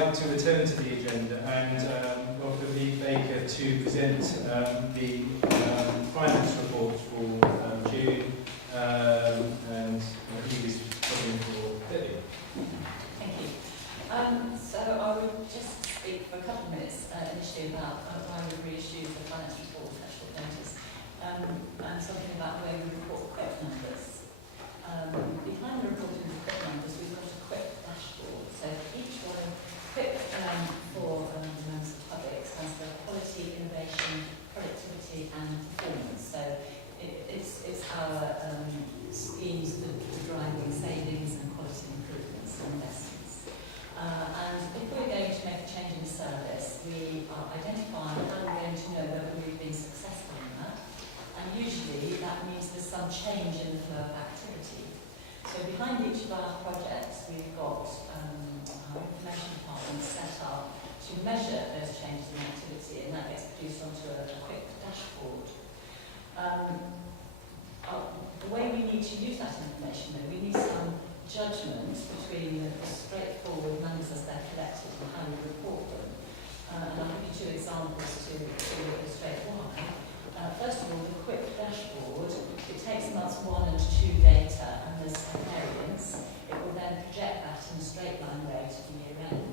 like to return to the agenda and welcome Lee Baker to present the finance report for June, and he was coming for Debbie. Thank you. So I would just speak for a couple of minutes initially about why we reissued the finance report at short notice, and something about the way we report quick numbers. Behind the reporting of quick numbers, we've got a quick dashboard. So each one, quick for the members of the public, stands for quality, innovation, productivity and performance. So it's our schemes for driving savings and quality improvements and investments. And if we're going to make a change in service, we are identifying how we're going to know whether we've been successful in that. And usually that means there's some change in the flow of activity. So behind each of our projects, we've got our information department set up to measure those changes in activity, and that gets produced onto a quick dashboard. The way we need to use that information, though, we need some judgment between the straightforward numbers as they're collected and how we report them. And I'll give you two examples to illustrate why. First of all, the quick dashboard, it takes months 1 and 2 data, and there's a variance. It will then project that in a straight line way to the year end.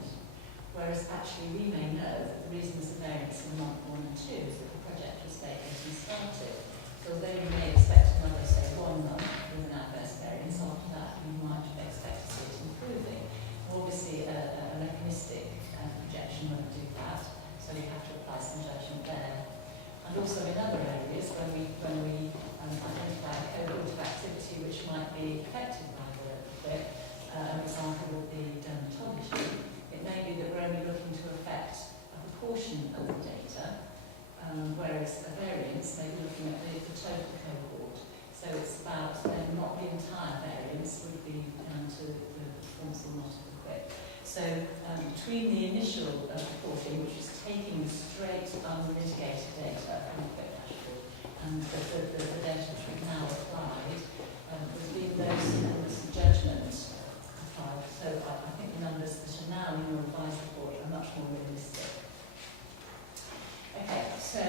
Whereas actually we may know that the reason there's a variance in month 1 and 2 is that the project was late getting started. So although you may expect another, say, 1 month with an adverse variance, after that you might expect to see it improving. Obviously a mechanistic projection won't do that, so you have to apply some judgment there. And also in other areas, when we identify a cohort of activity which might be affected by the quick, an example would be dermatology. It may be that we're only looking to affect a proportion of the data, whereas a variance may be looking at the total cohort. So it's about not the entire variance would be down to the performance or not of the quick. So between the initial reporting, which is taking straight unmitigated data from the quick dashboard, and the data which we've now applied, there's been those judgment applied. So I think the numbers that are now in your revised report are much more realistic. Okay, so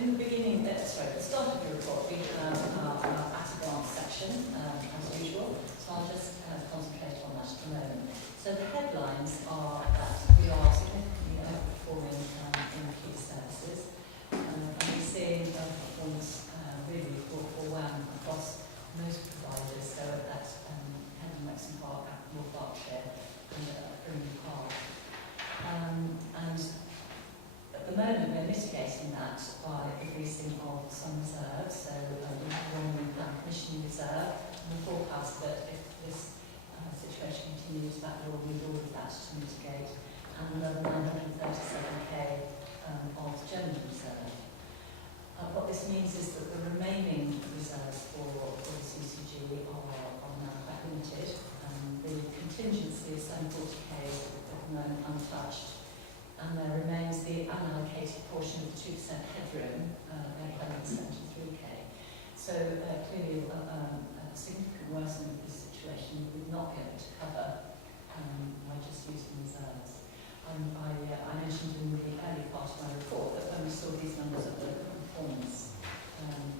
in the beginning, at the start of the report, we have our at a glance section, as usual. So I'll just concentrate on that at the moment. So the headlines are that we are significantly outperforming in key services. And we're seeing performance really for WAM across most providers. So at Hendon Wexham Park, North Berkshire, and Brimley Park. And at the moment we're mitigating that by increasing of some reserves. So we have one plan commissioning reserve, and we forecast that if this situation continues, that will need all of that to mitigate, and another 937k of general reserve. What this means is that the remaining reserves for the CCG are now quite limited. The contingency is 740k at the moment untouched, and there remains the unallocated portion of the 2% headroom, 173k. So clearly a significant worsening of this situation we're not going to cover by just using reserves. I mentioned in the early part of my report that when we saw these numbers at the performance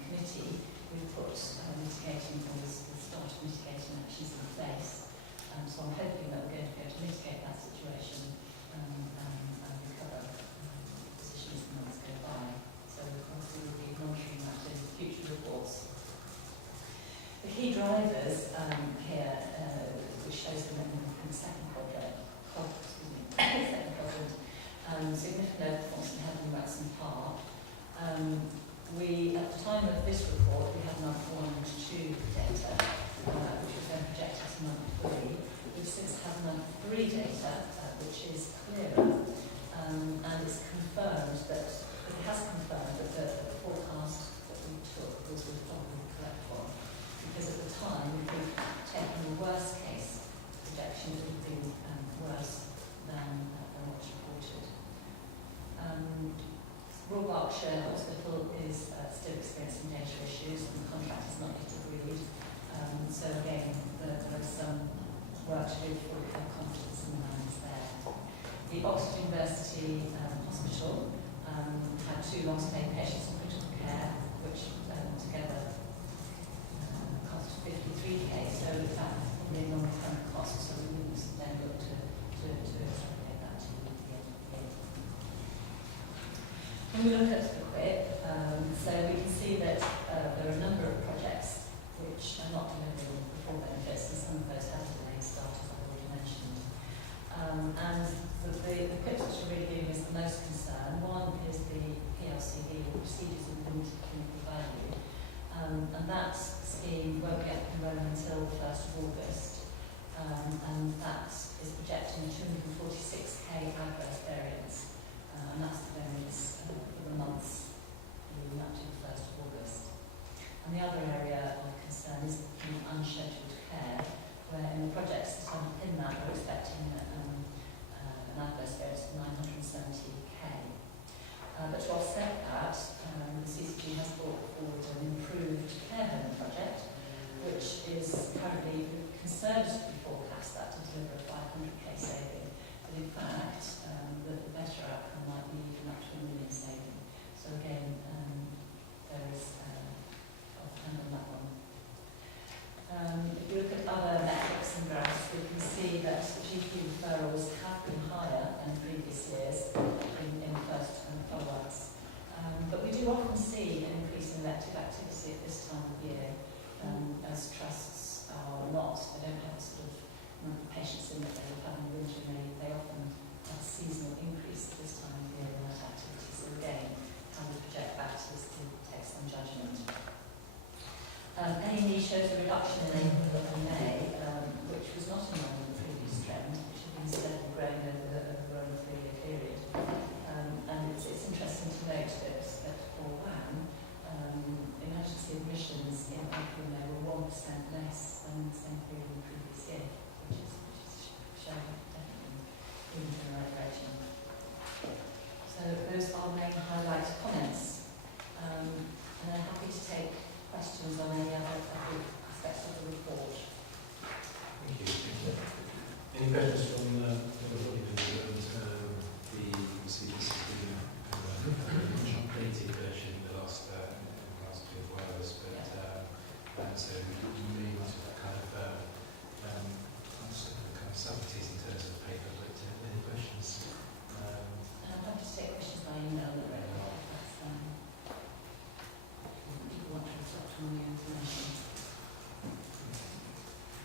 committee, we put mitigating or the start of mitigating actions in place. So I'm hoping that we're going to be able to mitigate that situation and recover positions as months go by. So obviously we'll be monitoring that in future reports. The key drivers here, which shows them in the second quadrant, significant performance in Hendon Wexham Park. At the time of this report, we had month 1 and 2 data, which was then projected to month 3. We've since had month 3 data, which is clearer, and it's confirmed that the forecast that we took was probably the correct one, because at the time we'd taken the worst case projection that would be worse than what's reported. Royal Berkshire Hospital is still experiencing data issues, and the contract is not yet agreed. So again, there is some work to do before we feel confident the Oxford University Hospital had 2 long-stay patients in critical care, which together cost 53k, so that probably a non-recurrent cost, so we wouldn't then look to extrapolate that to the end of the year. When we look at the QUIP, so we can see that there are a number of projects which are not delivering full benefits, and some of those have delayed start, as I've already mentioned. And the QUIPs which are really giving us the most concern, one is the PLCD, or Procedures of Limited Clinical Value, and that scheme won't get up and running until the 1st of August, and that is projecting a 246k adverse variance, and that's the variance for the months leading up to the 1st of August. And the other area of concern is in unscheduled care, where in the projects that underpin that, we're expecting an adverse variance of 970k. But to offset that, the CCG has brought forward an improved care home project, which is currently conservatively forecast that to deliver a 500k saving. But in fact, the better outcome might be even up to £1 million saving. So again, there is offhand on that one. If you look at other metrics and graphs, we can see that GP referrals have been higher than previous years in first follow-ups. But we do often see an increase in elective activity at this time of year, as trusts are not, they don't have the sort of number of patients in that they will have in the winter, and they often have a seasonal increase at this time of year in that activity. So again, how we project that is to take some judgment. A&E shows a reduction in April and May, which was not in line with the previous trend, which had been steadily growing over a 3-year period. And it's interesting to note that for WAM, emergency admissions in April and May were 1% less than the same period in the previous year, which is showing definitely moving in the right direction. So those are the main highlight comments. And I'm happy to take questions on any other aspects of the report. Thank you. Any questions from everybody? Obviously this has been a much updated version in the last 2 hours, but so you may want to kind of subtleties in terms of paper, but any questions? And I'm happy to take questions by email.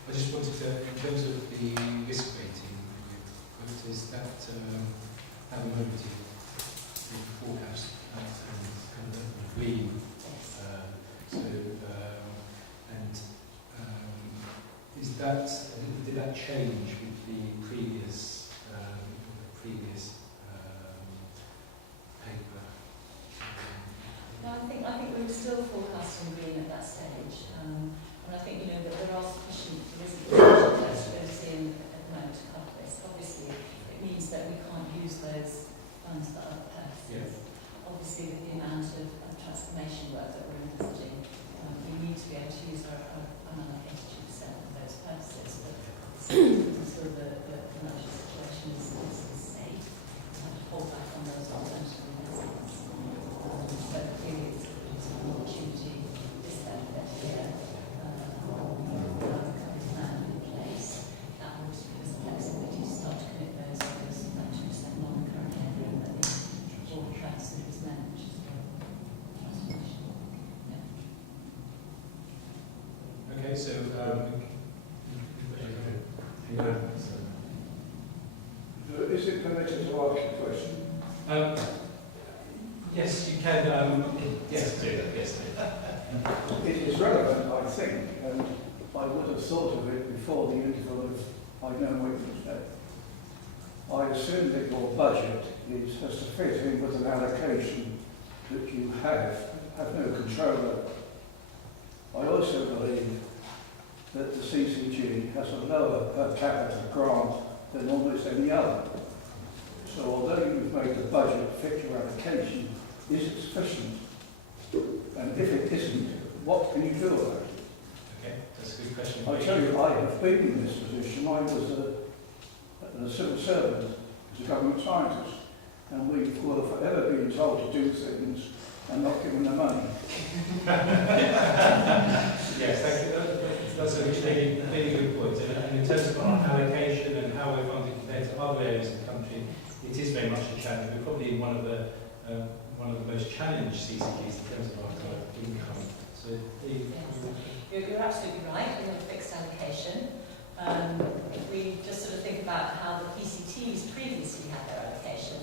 I just wanted to, in terms of the risk rating, what is that at the moment you forecast and kind of green? Is that, did that change with the previous paper? No, I think we were still forecasting green at that stage. And I think, that there are sufficient flexibility at the moment to cover this. Obviously, it means that we can't use those funds for other purposes. Yeah. Obviously, with the amount of transformation work that we're envisaging, we need to be able to use our unallocated 2% of those purposes. But until the financial situation is safe, we have to hold back on those alternative investments. But clearly, it's an opportunity this benefit here. Okay, so is it permitted to ask a question? yes, you can. Yes, do that. Yes, do that. It is relevant, I think, and I would have thought of it before the interval of I know what you said. I assume that your budget has to fit in with an allocation that you have no control over. I also believe that the CCG has a lower per capita grant than almost any other. So although you've made the budget fit your allocation, is it sufficient? And if it isn't, what can you do about it? Okay, that's a good question. I tell you, I have been in this position. I was a civil servant as a government scientist. And we will forever be told to do things and not given the money. Yes, that's a really good point. And in terms of our allocation and how we're funded compared to other areas of the country, it is very much a challenge. We're probably one of the most challenged CCGs in terms of our kind of income. So, You're absolutely right. We have a fixed allocation. If we just sort of think about how the PCTs previously had their allocation,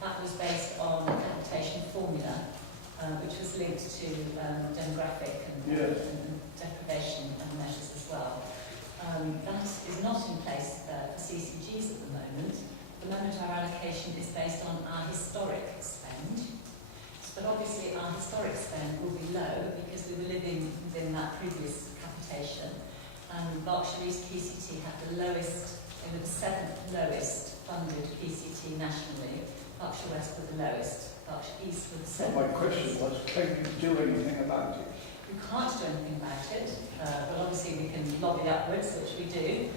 that was based on a capitation formula, which was linked to demographic and deprivation and measures as well. That is not in place for CCGs at the moment. The moment our allocation is based on our historic spend. But obviously our historic spend will be low because we were living within that previous capitation. Berkshire East PCT had the lowest, they were the 7th lowest funded PCT nationally. Berkshire West were the lowest. Berkshire East were the 7th. My question was, can you do anything about it? We can't do anything about it, but obviously we can lobby upwards, which we do.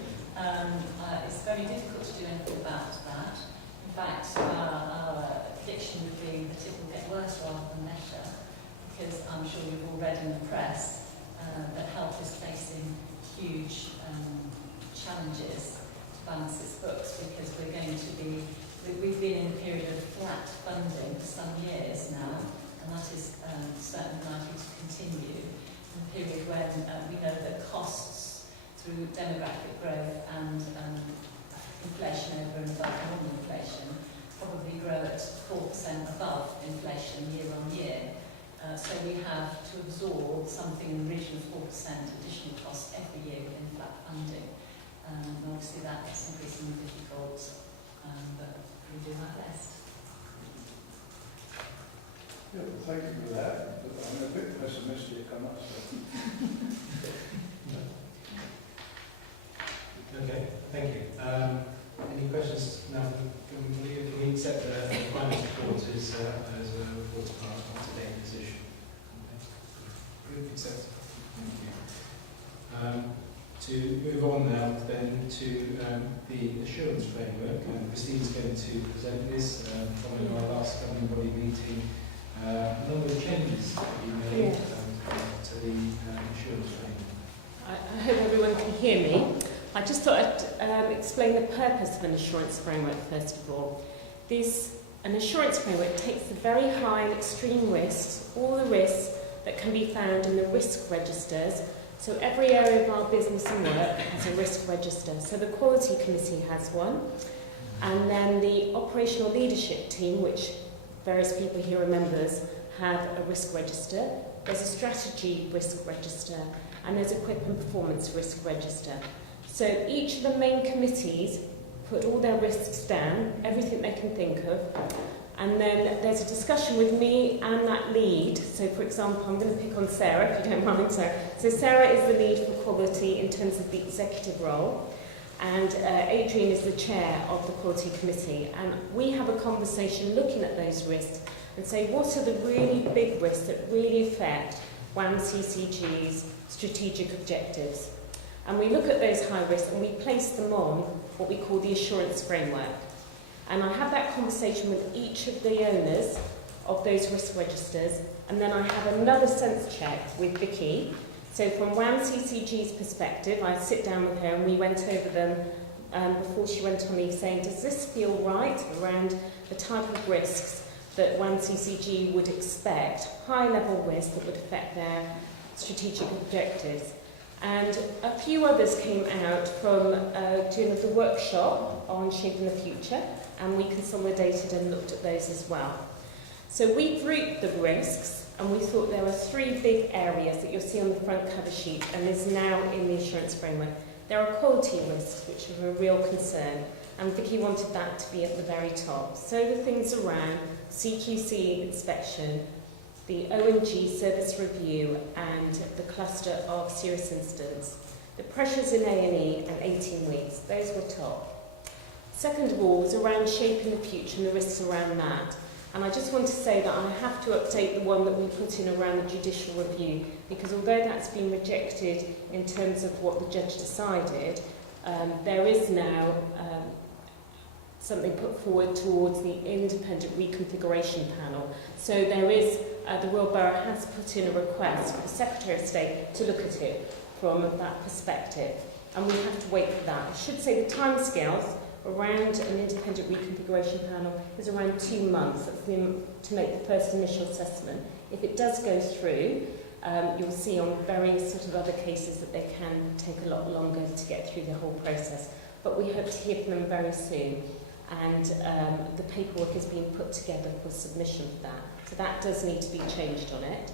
It's very difficult to do anything about that. In fact, our prediction would be that it will get worse rather than better, because I'm sure you've all read in the press that health is facing huge challenges to balance its books, because we're going to be, we've been in a period of flat funding for some years now, and that is certainly likely to continue in a period when we know that costs through demographic growth and inflation over and above normal inflation probably grow at 4% above inflation year on year. So we have to absorb something in the region of 4% additional cost every year in flat funding. And obviously that is increasingly difficult, but we do our best. Yeah, well, thank you for that. But I'm a bit pessimistic, I must say. Okay, thank you. Any questions now? Can we accept the finance report as a report of our up-to-date position? Okay. Accept. Thank you. To move on now then to the assurance framework, and Christine's going to present this following our last governing body meeting. A number of changes that we made to the assurance framework. I hope everyone can hear me. I just thought I'd explain the purpose of an assurance framework first of all. An assurance framework takes the very high and extreme risks, all the risks that can be found in the risk registers. So every area of our business and work has a risk register. So the Quality Committee has one, and then the operational leadership team, which various people here are members, have a risk register. There's a strategy risk register, and there's a equip and performance risk register. So each of the main committees put all their risks down, everything they can think of, and then there's a discussion with me and that lead. So for example, I'm going to pick on Sarah, if you don't mind, Sarah. So Sarah is the lead for quality in terms of the executive role, and Adrian is the chair of the Quality Committee, and we have a conversation looking at those risks and say what are the really big risks that really affect WAM CCG's strategic objectives. And we look at those high risks and we place them on what we call the assurance framework. And I have that conversation with each of the owners of those risk registers, and then I have another sense check with Vicky. So from WAM CCG's perspective, I sit down with her and we went over them before she went on leave, saying, does this feel right around the type of risks that WAM CCG would expect, high-level risks that would affect their strategic objectives? And a few others came out from doing the workshop on Shaping the Future, and we consolidated and looked at those as well. So we grouped the risks, and we thought there were 3 big areas that you'll see on the front cover sheet, and is now in the assurance framework. There are quality risks, which are a real concern, and Vicky wanted that to be at the very top. So the things around CQC inspection, the OMG service review, and the cluster of serious incidents. The pressures in A&E and 18 weeks, those were top. Second of all was around shaping the future and the risks around that. And I just want to say that I have to update the one that we put in around the judicial review, because although that's been rejected in terms of what the judge decided, there is now something put forward towards the independent reconfiguration panel. So there is, the Royal Borough has put in a request for the Secretary of State to look at it from that perspective. And we have to wait for that. I should say the timescales around an independent reconfiguration panel is around 2 months to make the first initial assessment. If it does go through, you'll see on various sort of other cases that they can take a lot longer to get through the whole process. But we hope to hear from them very soon. And the paperwork is being put together for submission for that. So that does need to be changed on it.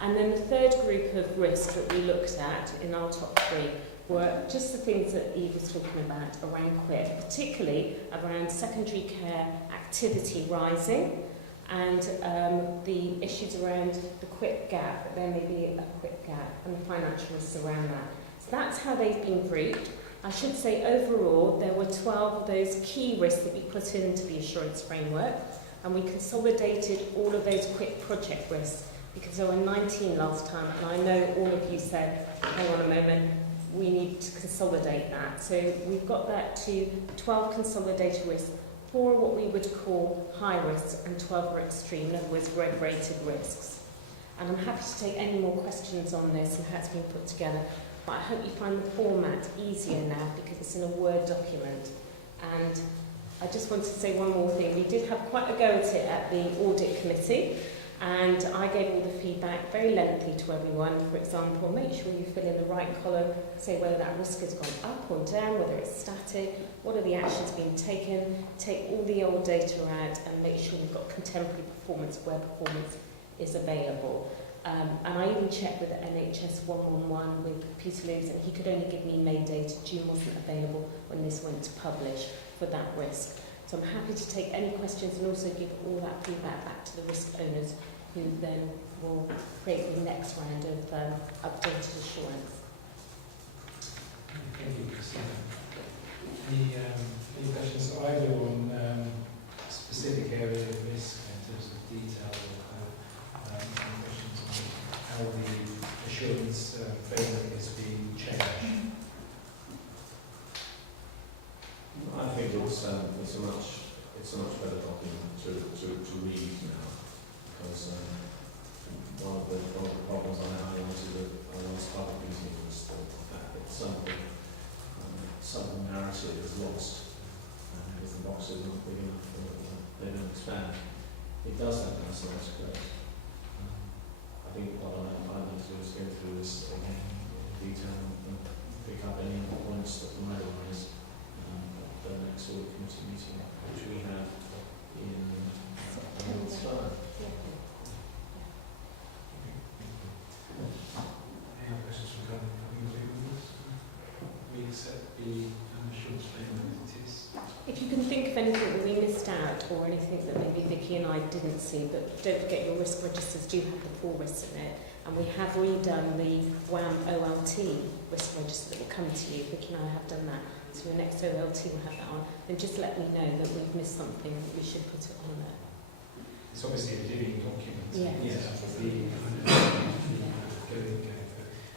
And then the third group of risks that we looked at in our top 3 were just the things that Eve was talking about around QUIP, particularly around secondary care activity rising and the issues around the QUIP gap, that there may be a QUIP gap and the financial risks around that. So that's how they've been grouped. I should say overall there were 12 of those key risks that we put into the assurance framework, and we consolidated all of those QUIP project risks because there were 19 last time, and I know all of you said, hang on a moment, we need to consolidate that. So we've got that to 12 consolidated risks, 4 what we would call high risks and 12 are extreme, in other words, red-rated risks. And I'm happy to take any more questions on this and how it's been put together, but I hope you find the format easier now because it's in a Word document. And I just want to say one more thing. We did have quite a go at it at the audit committee, and I gave all the feedback very lengthy to everyone. For example, make sure you fill in the right column, say whether that risk has gone up or down, whether it's static, what are the actions being taken, take all the old data out and make sure you've got contemporary performance where performance is available. And I even checked with the NHS 111 with Peter Lewis, and he could only give me May data. June wasn't available when this went to publish for that risk. So I'm happy to take any questions and also give all that feedback back to the risk owners, who then will create the next round of updated assurance. Thank you, Christina. Any questions either on specific areas of risk in terms of detail, or any questions on how the assurance framework is being changed? I think it's a much better document to read now, because one of the problems I highlighted at our last public meeting was the fact that some of the narrative is lost because the boxes are not big enough, or they don't expand. It does that now, so that's great. I think what I'd like to do is go through this again in detail and pick up any points that might arise at the next audit committee meeting, which we have in September. Any other questions regarding members? We accept the assurance framework as it is. If you can think of anything that we missed out or anything that maybe Vicky and I didn't see, but don't forget your risk registers do have the 4 risks in it, and we have redone the WAM OLT risk register that will come to you. Vicky and I have done that, so your next OLT will have that on. Then just let me know that we've missed something, that we should put it on there. It's obviously a living document. Yeah. Yes.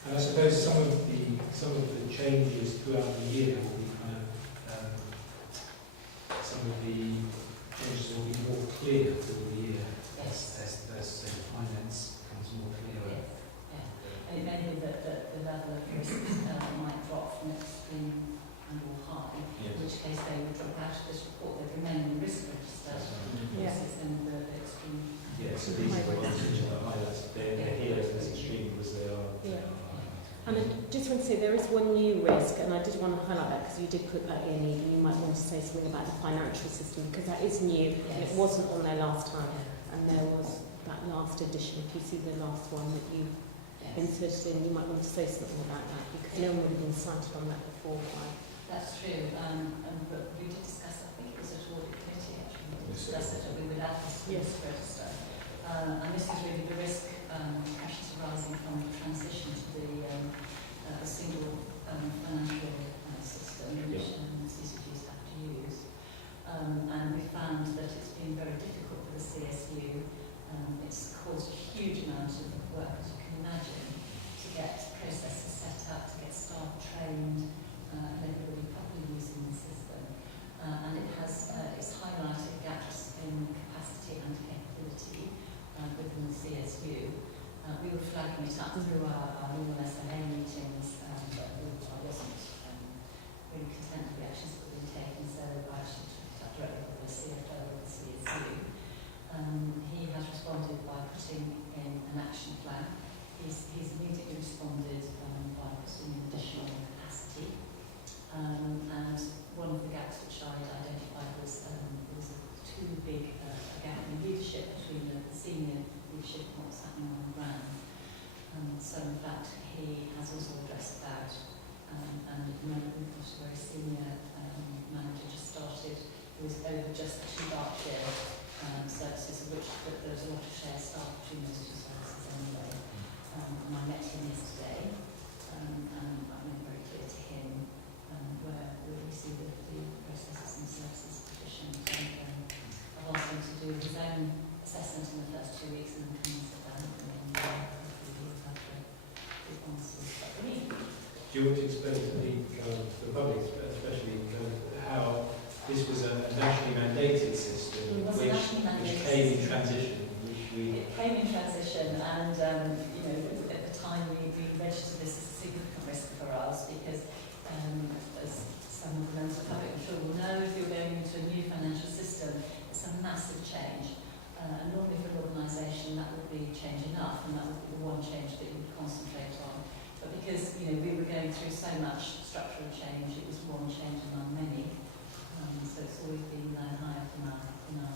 And I suppose some of the changes throughout the year will be kind of some of the changes will be more clear through the year as the finance becomes more clear. And it may be that the level of risk might drop from extreme and or high, in which case they would drop out of this report. They'd remain in the risk register. Yeah. It's in the extreme. Yeah, so these are the ones which are highlighted. They're here as extreme because they are. Yeah. And I just want to say there is one new risk, and I did want to highlight that because you did put that in, and you might want to say something about the financial system, because that is new, and it wasn't on there last time. And there was that last edition, if you see the last one that you inserted in, you might want to say something about that, because no one would have been cited on that before. That's true, but we did discuss, I think it was at audit committee actually, we discussed that we would add this risk register. And this is really the risk pressures arising from the transition to the single financial system which CCGs have to use. And we found that it's been very difficult for the CSU. It's caused a huge amount of work, as you can imagine, to get processes set up, to get staff trained, and everybody properly using the system. And it has through our normal SLA meetings, but I wasn't really content with the actions that were being taken, so I actually took it up directly with the CFO of the CSU. He has responded by putting in an action plan. He's immediately responded by putting in additional capacity. And one of the gaps which I identified was too big a gap in leadership between the senior leadership and what's happening on the ground. So in fact, he has also addressed that. And at the moment, we've got a very senior manager just started, who is over just the two Berkshire services, of which there's a lot of shared staff between those two services anyway. And I met him yesterday, and I made very clear to him where we see the processes and services efficient. And I've asked him to do his own assessment in the first 2 weeks and then come and sit down and then hopefully he'll have the answers that we need. Do you want to explain to the public, especially how this was a nationally mandated system, which came in transition? It came in transition, and at the time we registered this as a significant risk for us because, as some of the members of the public I'm sure will know, if you're going into a new financial system, it's a massive change. And normally for an organisation that would be change enough, and that would be the one change that you would concentrate on. But because we were going through so much structural change, it was one change among many. So it's always been high up in our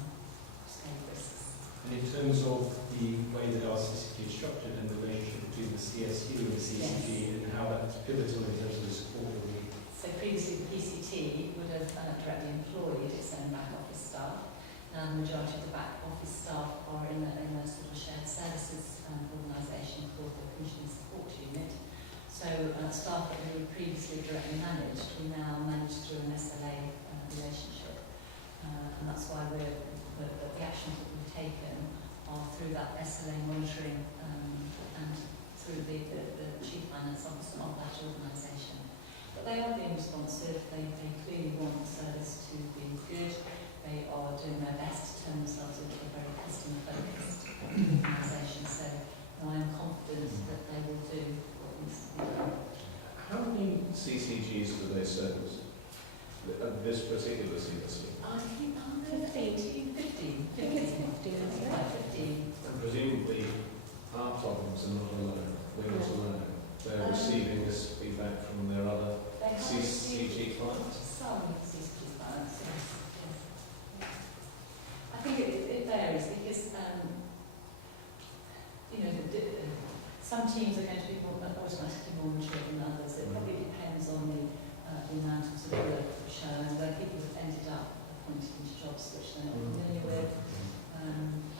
scale risks. And in terms of the way that our CCG is structured and the relationship between the CSU and the CCG, and how that's pivotal in terms of the support that we... So previously the PCT would have directly employed its own back office staff. Now the majority of the back office staff are in a sort of shared services organisation called the Commissioning Support Unit. So staff that we previously directly managed, we now manage through an SLA relationship. And that's why the actions that we've taken are through that SLA monitoring and through the Chief Finance Officer of that organisation. But they are being responsive, they clearly want the service to be good, they are doing their best to turn themselves into a very customer-focused organisation. So I am confident that they will do what needs to be done. How many CCGs do they service? This particular CCG? I think 15. I think it's 15, isn't it? 15. And presumably our problems are not alone. We're not alone. They're receiving this feedback from their other They have CCG clients. some CCG clients, yes. I think it varies because, some teams are going to be more automatically more mature than others. It probably depends on the amount of sort of churn, where people have ended up appointed into jobs which they're not familiar with.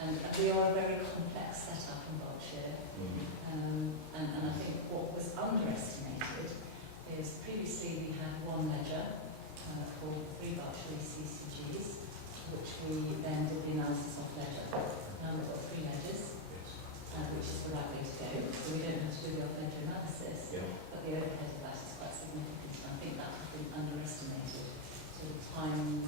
And we are a very complex setup in Berkshire. And I think what was underestimated is previously we had one ledger for 3 Berkshire CCGs, which we then did the analysis of ledger. Now we've got 3 ledgers, which is the right way to go. So we don't have to do the off-ledger analysis, but the overhead of that is quite significant. And I think that has been underestimated. So the time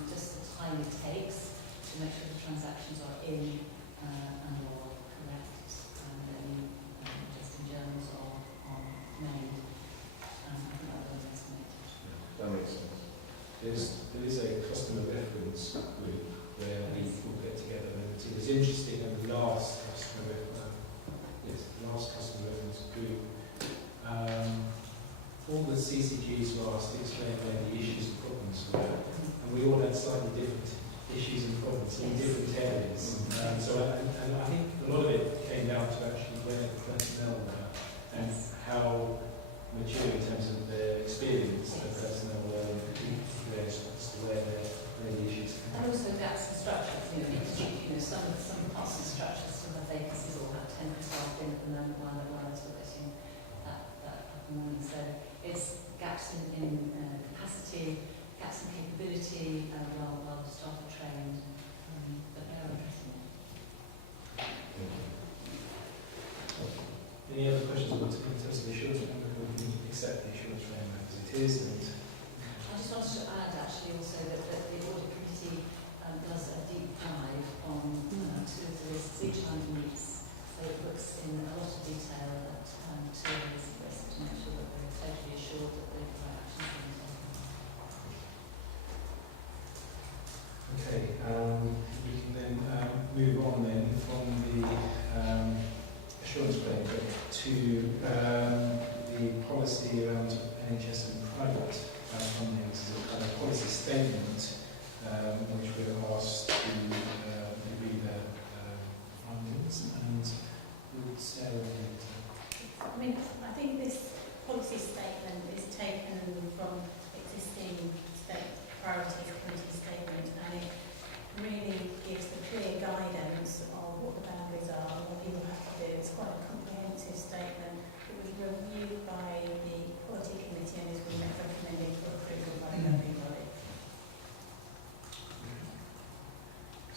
it takes to make sure the transactions are in and are correct, and any testing journals are made. I think that was underestimated. That makes sense. There is a customer reference group where we all get together, and it was interesting in the last customer reference group. All the CCGs were asked to explain where the issues and problems were, and we all had slightly different issues and problems in different areas. And I think a lot of it came down to actually where the personnel were and how mature in terms of their experience the personnel were in various spots to where the issues came. And also gaps in structures, some parts of structures still have vacancies or have temporary staff in at the moment while they're still getting that up and running. So it's gaps in capacity, gaps in capability, while the staff are trained, but they are addressing it. Any other questions in terms of the insurance framework? We can accept the insurance framework as it is. And I just wanted to add actually also that the audit committee does a deep dive on 2 of the risks each time it meets. So it looks in a lot of detail at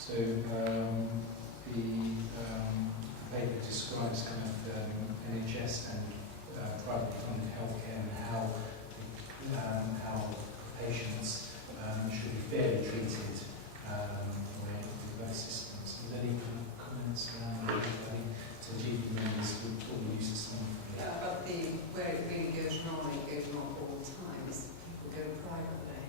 So the paper describes kind of NHS and privately funded healthcare and how patients should be fairly treated with both systems. Is there any kind of comments around anybody to GP members who all use the same? Yeah, but where it really goes wrong, it goes wrong all the time, is people go privately,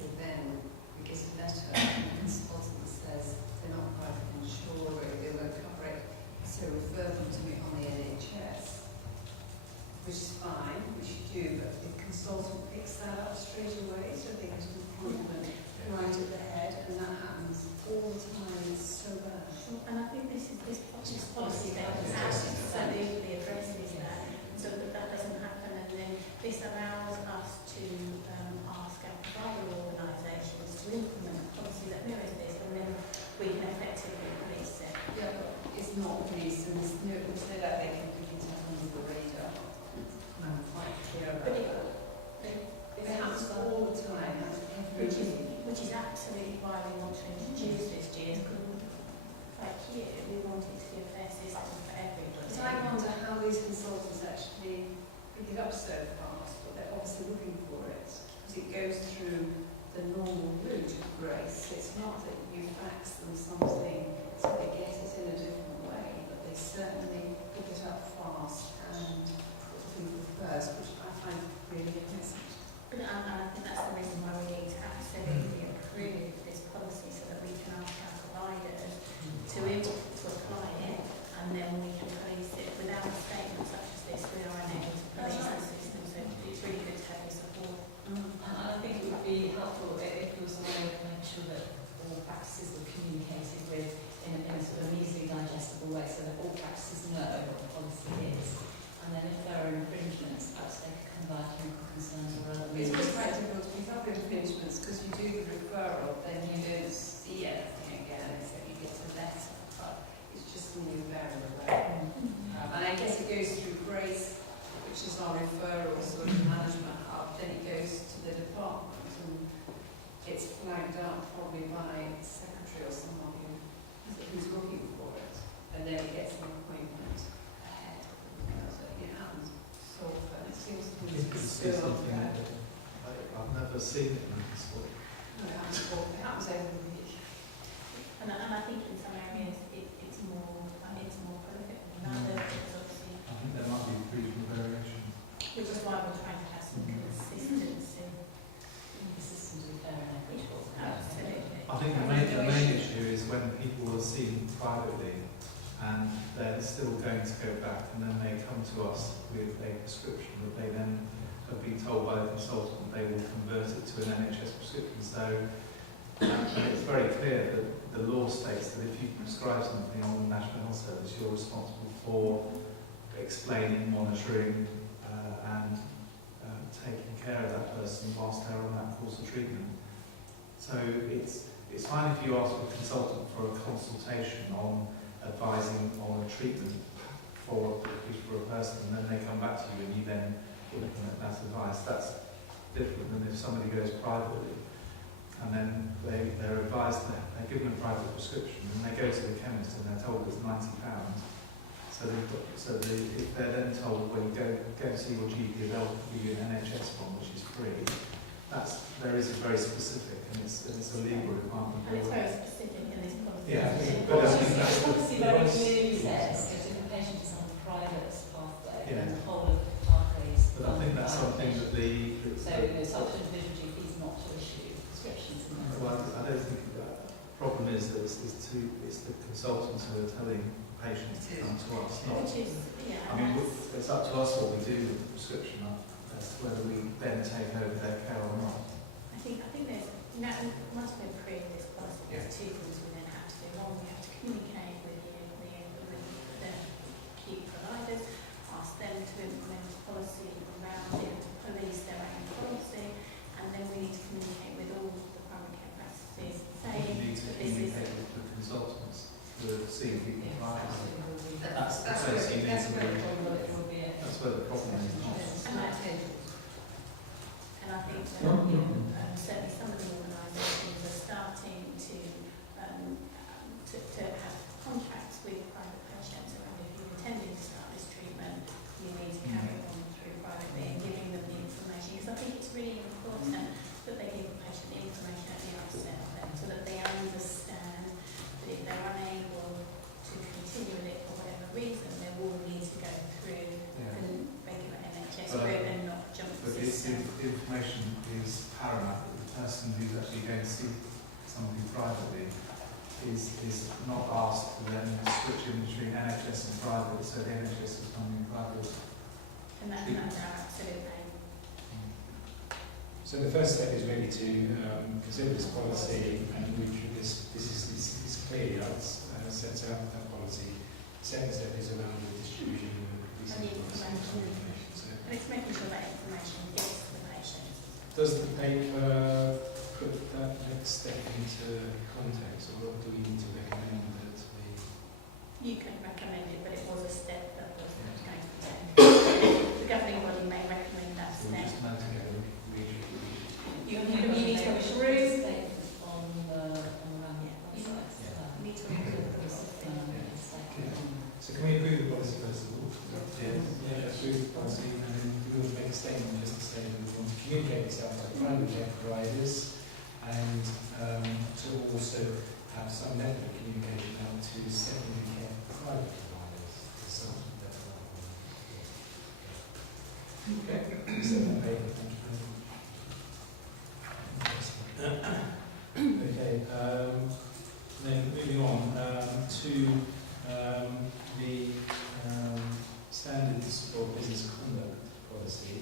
but then we get a letter and the consultant says they're not privately insured, or they won't cover it, so refer them to me on the NHS, which is fine, which you do, but the consultant picks that up straight away, so they get an appointment right at the head, and that happens all the time, it's so bad. And I think this policy that was absolutely addresses that, so that doesn't happen, and then this allows us to ask our provider organisations to implement a policy that mirrors this, and then we can effectively police it. Yeah, but it's not police, and there's no, so that they can put it under the radar. I'm quite clear about that. It happens all the time, Which is absolutely why we want to introduce this, GS, because like you, we want it to be a fair system for everybody. But I wonder how these consultants actually pick it up so fast, but they're obviously looking for it, because it goes through the normal route of grace. It's not that you fax them something so they get it in a different way, but they certainly pick it up fast and put people first, which I find really pleasant. And I think that's the reason why we need to absolutely approve this policy, so that we can ask our providers to apply it, and then we can police it without a statement such as this. We are unable to police the system, so it's really good to have your support. And I think it would be helpful if there was a way to make sure that all practices were communicated with in a sort of easily digestible way, so that all practices know what the policy is. And then if there are infringements, perhaps they could come back and concerns or other It's means. just quite difficult to pick up infringements, because you do the referral, then you don't see anything again, except you get a letter, but it's just a new variable. And I guess it goes through Grace, which is our referral sort of management hub, then it goes to the department, and it's flagged up probably by the secretary or someone who's looking for it, and then it gets an appointment ahead. So it happens so often. It seems to be still okay. I've never seen it in this way. No, it happens every week. And I think in some areas it's more prolific than others, because obviously, I think there might be regional variation. which is why we're trying to have some consistency. The system to be fair and equitable. Absolutely. I think the main issue is when people are seen privately and they're still going to go back, and then they come to us with a prescription that they then have been told by the consultant they will convert it to an NHS prescription. So and it's very clear that the law states that if you prescribe something on the National Health Service, you're responsible for explaining, monitoring and taking care of that person whilst they're on that course of treatment. So it's fine if you ask a consultant for a consultation on advising on a treatment for a person, and then they come back to you and you then implement that advice. That's different than if somebody goes privately and then they're advised that they're given a private prescription and they go to the chemist and they're told it's £90. So if they're then told, well, you go and see your GP, they'll give you an NHS one which is free. There is a very specific, and it's a legal requirement. And it's very specific in this policy. Yeah, But but I think that's the policy very the clearly says that if the patient is on a private pathway, Yeah. then the whole of the pathways. But I think that's something that So it's up to individual GPs not to issue prescriptions. well, I don't think the problem is that it's the consultants who are telling patients to come to us, not. Which is, yeah. I mean, it's up to us what we do with the prescription, as to whether we then take over their care or not. I think there's, once we've created this policy, there's two things we then have to do. One, we have to communicate with the key providers, ask them to implement a policy around it, to police their own policy, and then we need to communicate with all the primary care practices, saying You need to that this is... communicate with the consultants who are seeing people privately. That's the where place you need to the be. problem That's where the problem is. And I think certainly some of the organisations are starting to privately is not asked to then switch in between NHS and private, so the NHS is coming private. And that's our absolute aim. So the first step is really to consider this policy, and this is clearly sets out that policy. The second step is around the distribution of And the information. So And it's making sure that information gets to the patient. does the paper put that next step into context, or what do we need to recommend that we... You can recommend it, but it was a step that was going to be taken. The governing body may recommend that So we're step. just noting it. You need to approve statements on the RAM website. Need to So can we approve the policy first of all? Yeah, approve the policy, and then we will make a statement, just to say that we want to communicate this out to private care providers, and to also have some level of communication out to secondary care private providers. So that's okay. So that paper, thank you very much. Okay, then moving on to the standards for business conduct policy,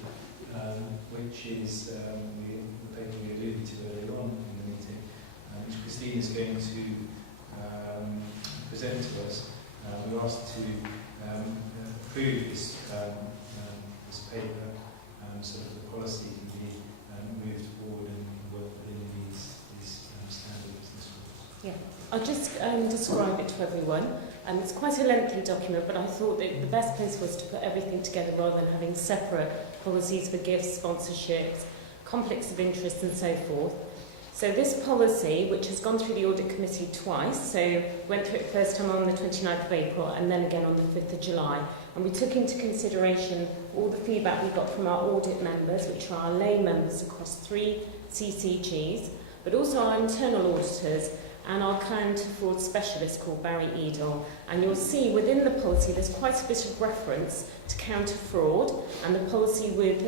which is the paper we alluded to earlier on in the meeting, which Christine is going to present to us. We were asked to approve this paper so that the policy can be moved forward and work within these standard business rules. Yeah, I'll just describe it to everyone. It's quite a lengthy document, but I thought that the best place was to put everything together rather than having separate policies for gifts, sponsorships, conflicts of interest and so forth. So this policy, which has gone through the audit committee twice, so went through it first time on the 29th of April and then again on the 5th of July. And we took into consideration all the feedback we got from our audit members, which are our lay members across 3 CCGs, but also our internal auditors and our counter-fraud specialist called Barry Edel. And you'll see within the policy there's quite a bit of reference to counter-fraud, and the policy with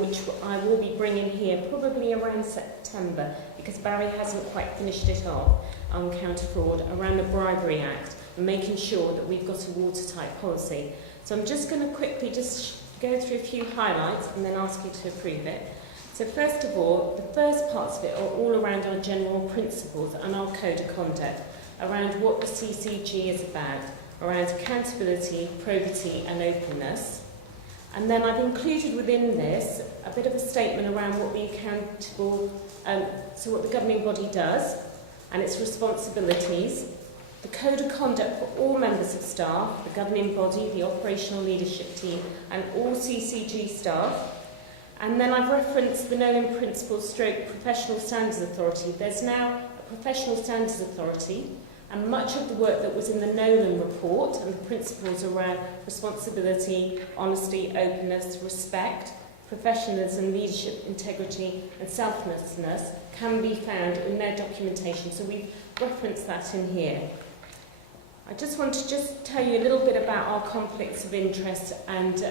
which I will be bringing here probably around September, because Barry hasn't quite finished it off on counter-fraud, around the Bribery Act, and making sure that we've got a watertight policy. So I'm just going to quickly just go through a few highlights and then ask you to approve it. So first of all, the first parts of it are all around our general principles and our code of conduct, around what the CCG is about, around accountability, probity and openness. And then I've included within this a bit of a statement around what the what the governing body does and its responsibilities, the code of conduct for all members of staff, the governing body, the operational leadership team and all CCG staff. And then I've referenced the Nolan Principles stroke Professional Standards Authority. There's now a Professional Standards Authority, and much of the work that was in the Nolan report and the principles around responsibility, honesty, openness, respect, professionalism, leadership, integrity and selflessness can be found in their documentation. So we've referenced that in here. I just want to tell you a little bit about our conflicts of interest and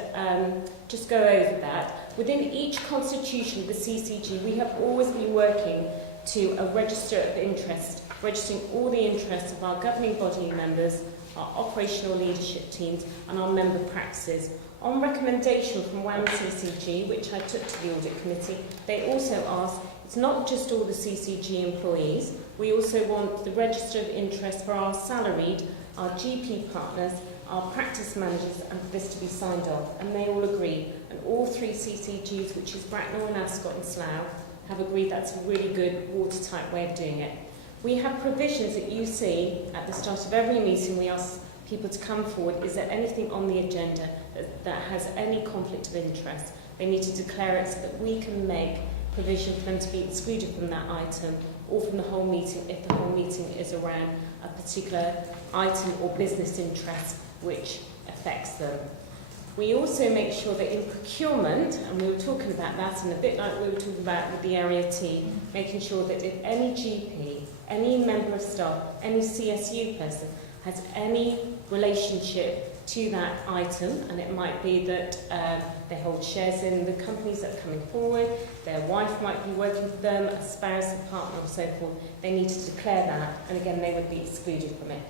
just go over that. Within each constitution of the CCG, we have always been working to a register of interest, registering all the interests of our governing body members, our operational leadership teams and our member practices. On recommendation from WAM CCG, which I took to the audit committee, they also asked, it's not just all the CCG employees, we also want the register of interest for our salaried, our GP partners, our practice managers, and for this to be signed off. And they all agree. And all 3 CCGs, which is Bracknell and Ascot and Slough, have agreed that's a really good watertight way of doing it. We have provisions that you see at the start of every meeting. We ask people to come forward. Is there anything on the agenda that has any conflict of interest? They need to declare it so that we can make provision for them to be excluded from that item or from the whole meeting if the whole meeting is around a particular item or business interest which affects them. We also make sure that in procurement, and we were talking about that and a bit like we were talking about with the Area T, making sure that if any GP, any member of staff, any CSU person has any relationship to that item, and it might be that they hold shares in the companies that are coming forward, their wife might be working for them, a spouse, a partner, or so forth. They need to declare that, and again, they would be excluded from it.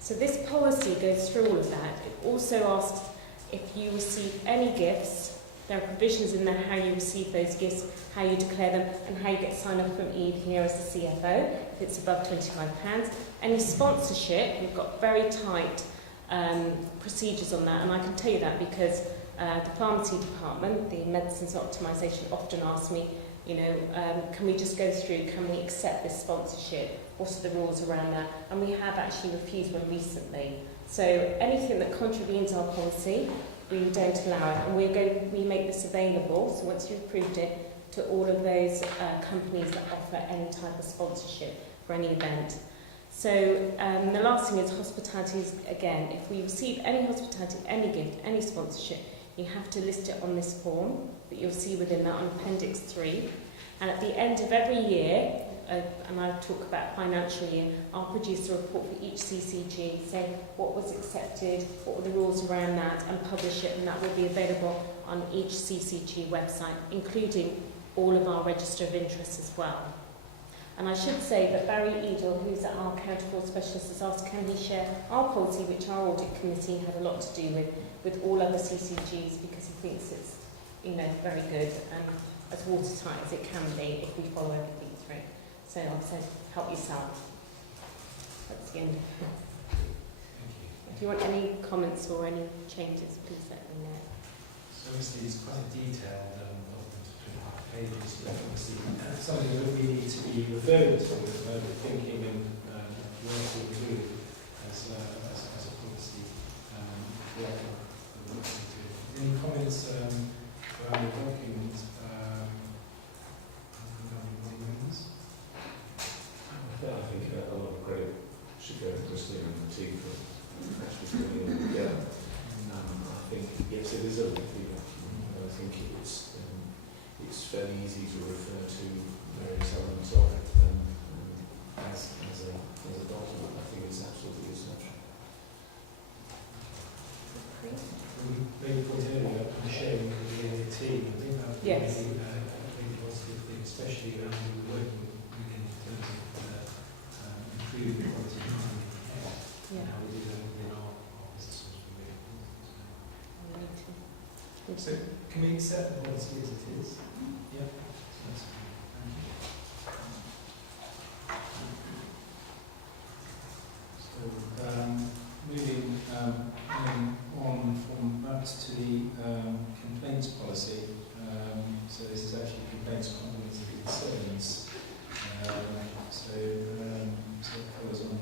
So this policy goes through all of that. It also asks if you receive any gifts, there are provisions in there how you receive those gifts, how you declare them, and how you get signed off from Eve here as the CFO, if it's above £25. Any sponsorship, we've got very tight procedures on that, and I can tell you that because the pharmacy department, the medicines optimisation, often asks me, can we just go through, can we accept this sponsorship? What are the rules around that? And we have actually refused one recently. So anything that contravenes our policy, we don't allow it, and we make this available, so once you've approved it, to all of those companies that offer any type of sponsorship for any event. So the last thing is hospitality. Again, if we receive any hospitality, any gift, any sponsorship, you have to list it on this form that you'll see within that on Appendix 3. And at the end of every year, and I'll talk about financial year, I'll produce a report for each CCG saying what was accepted, what were the rules around that, and publish it, and that will be available on each CCG website, including all of our register of interests as well. And I should say that Barry Edel, who's our account fraud specialist, has asked can he share our policy, which our audit committee had a lot to do with all other CCGs, because he thinks it's very good and as watertight as it can be if we follow everything through. So I've said, help yourself. That's the end. If you want any comments or any changes, please let me know. So obviously it's quite a detailed document, 25 pages, but obviously something that we need to be referring to, thinking and working through as a policy. Any comments around the document? I think a lot of credit should go to Christine and the team for actually putting it together. I think, yes, it is a lengthy document. I think it's fairly easy to refer to various elements of it as a document. I think it's absolutely essential. Maybe point earlier on sharing with the team. I think that would be a really positive thing, especially when we're working in terms of improving the quality of time and how we do that within our business. So can we accept the policy as it is? Yeah. That's good. Thank you. So moving on from that to the complaints policy. So this is actually complaints, compliments and concerns. So it covers on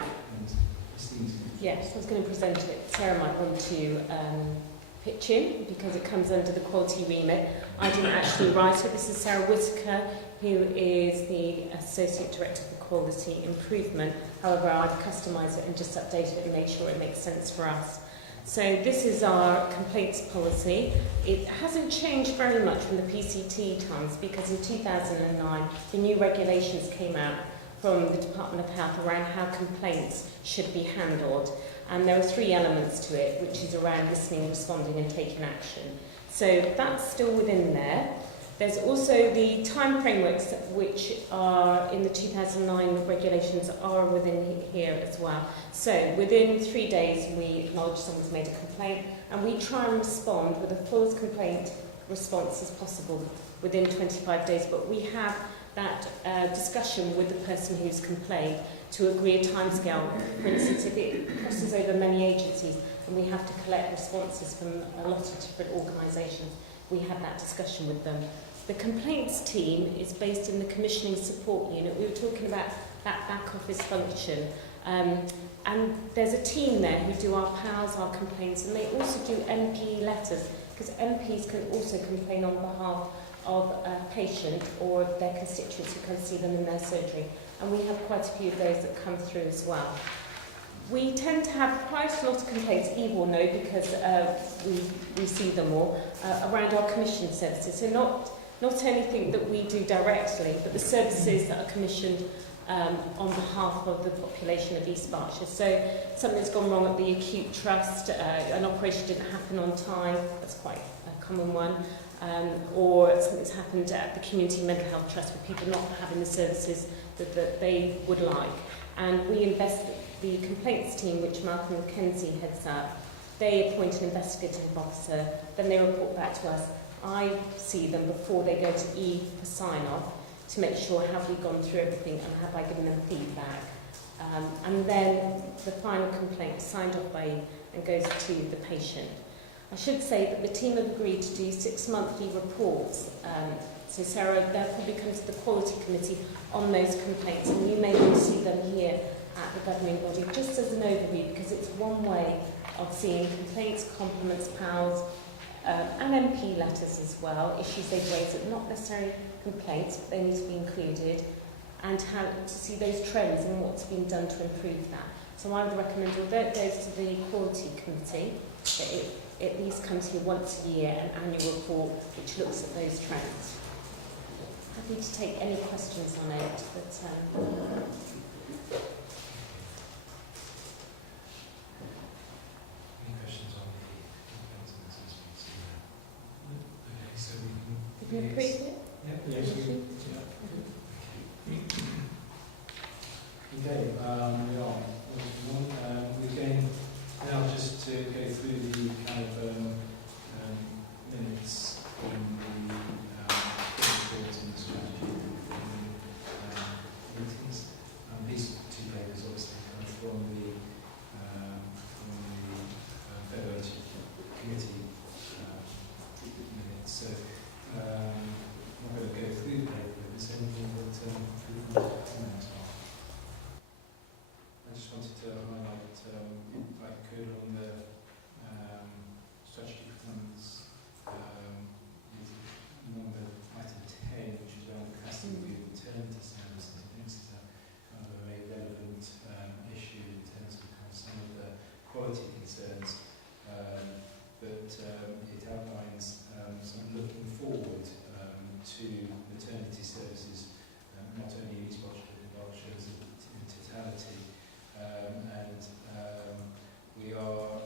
and Christine's. Yes, I was going to present it. Sarah might want to pitch in because it comes under the quality remit. I didn't actually write it. This is Sarah Whitaker, who is the Associate Director for Quality Improvement. However, I've customised it and just updated it and made sure it makes sense for us. So this is our complaints policy. It hasn't changed very much from the PCT times because in 2009 the new regulations came out from the Department of Health around how complaints should be handled. And there are 3 elements to it, which is around listening, responding and taking action. So that's still within there. There's also the time frameworks which are in the 2009 regulations are within here as well. So within 3 days we acknowledge someone's made a complaint and we try and respond with a fullest complaint response as possible within 25 days. But we have that discussion with the person who's complained to agree a timescale. For instance, if it crosses over many agencies and we have to collect responses from a lot of different organisations, we have that discussion with them. The complaints team is based in the commissioning support unit. We were talking about that back office function. And there's a team there who do our PALs, our complaints, and they also do MP letters, because MPs can also complain on behalf of a patient or their constituents who come see them in their surgery. And we have quite a few of those that come through as well. We tend to have quite a lot of complaints, Eve will know, because we see them all, around our commission services. So not anything that we do directly, but the services that are commissioned on behalf of the population of East Berkshire. So something's gone wrong at the acute trust, an operation didn't happen on time, that's quite a common one, or something's happened at the community mental health trust with people not having the services that they would like. And we invest the complaints team, which Malcolm Mackenzie heads up. They appoint an investigative officer, then they report back to us. I see them before they go to E for sign-off to make sure have we gone through everything and have I given them feedback. And then the final complaint is signed off by E and goes to the patient. I should say that the team have agreed to do 6 monthly reports. So Sarah, they'll probably come to the quality committee on those complaints, and you may want to see them here at the governing body, just as an overview, because it's one way of seeing complaints, compliments, PALs, and MP letters as well, issues they've raised that not necessarily complaints, but they need to be included, and how to see those trends and what's been done to improve that. So I would recommend, although it goes to the quality committee, that it at least comes here once a year, an annual report which looks at those trends. Happy to take any questions on it, but Any questions on the complaints and assessments? Okay, so we you can approve it? Yeah, yes, we Okay, we are moving on. We're going now just to go through the kind of minutes in the reports and the strategy meetings. These two papers obviously come from the Federation Committee minutes. So I'm not going to go through the paper. Is there anything that people want to comment on? I just wanted to highlight, if I could, on the strategy performance, number item 10, which is around capacity review of maternity services. I think this is a kind of a very relevant issue in terms of kind of some of the quality concerns, but it outlines some looking forward to maternity services, not only in East Berkshire, but in Berkshire as in totality. And we are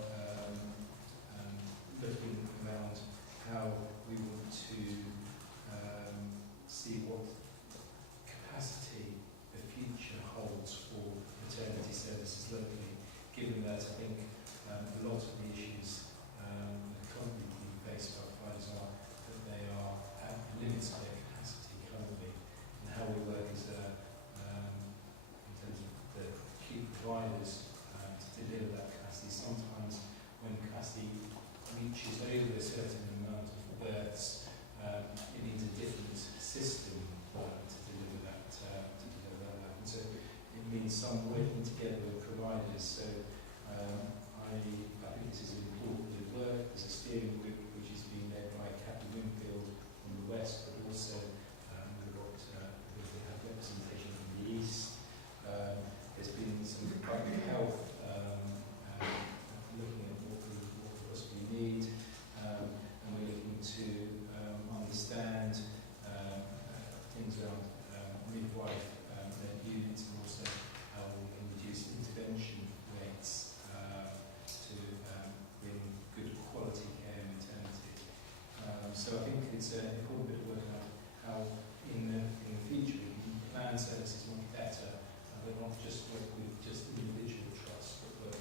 looking around how we want to see what capacity the future holds for maternity services locally, given that I think a lot of the issues that currently being faced by providers are that they are at limits of their capacity currently, and how we work as a in terms of the acute providers to deliver that capacity. Sometimes when capacity reaches over a certain amount of births, it needs a different system to deliver that. And so it means some working together with providers. So I think this is an important bit of work. There's a steering group which is being led by Captain Winfield from the west, but also we have representation from the east. There's been some public health looking at what we possibly need, and we're looking to understand things around midwife units, and also how we can reduce intervention rates to bring good quality care in maternity. So I think it's an important bit of work out how in the future we can plan services much better, but not just work with just individual trusts, but work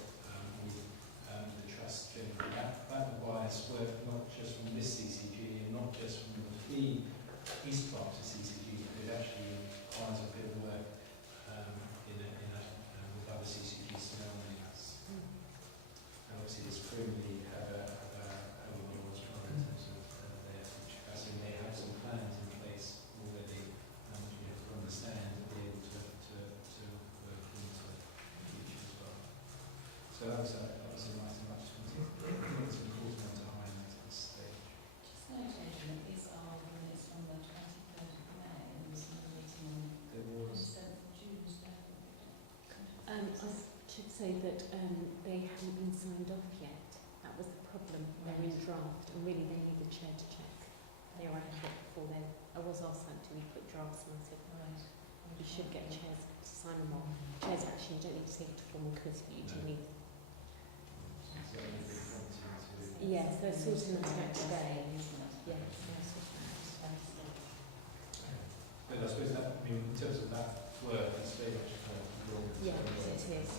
with the trust generally. That requires work not just from this CCG and not just from the key East Berkshire CCG, but it actually requires a bit of work with other CCGs surrounding us. And obviously this Primly have a lot of what's wrong in terms of their future capacity. They have some plans in place already, which we have to understand and be able to work into the future as well. So that was a nice and much. It's important to highlight at this stage. Just noting that these are minutes from the 23rd of May, and there's no meeting on There the was 7th of June, is there? I should say that they haven't been signed off yet. That was the problem. They're in draft, and really they need the chair to check. They are accurate before then. I was asked that to put drafts, and I said, Right. you should get chairs to more. Chairs, actually, you don't need to take it to formal committee, but you do need. Yes, they're sorting that out today. Yes, they're sorting that out. But I suppose that, I mean, in terms of that work, it's very much kind of your Yes, work. it is.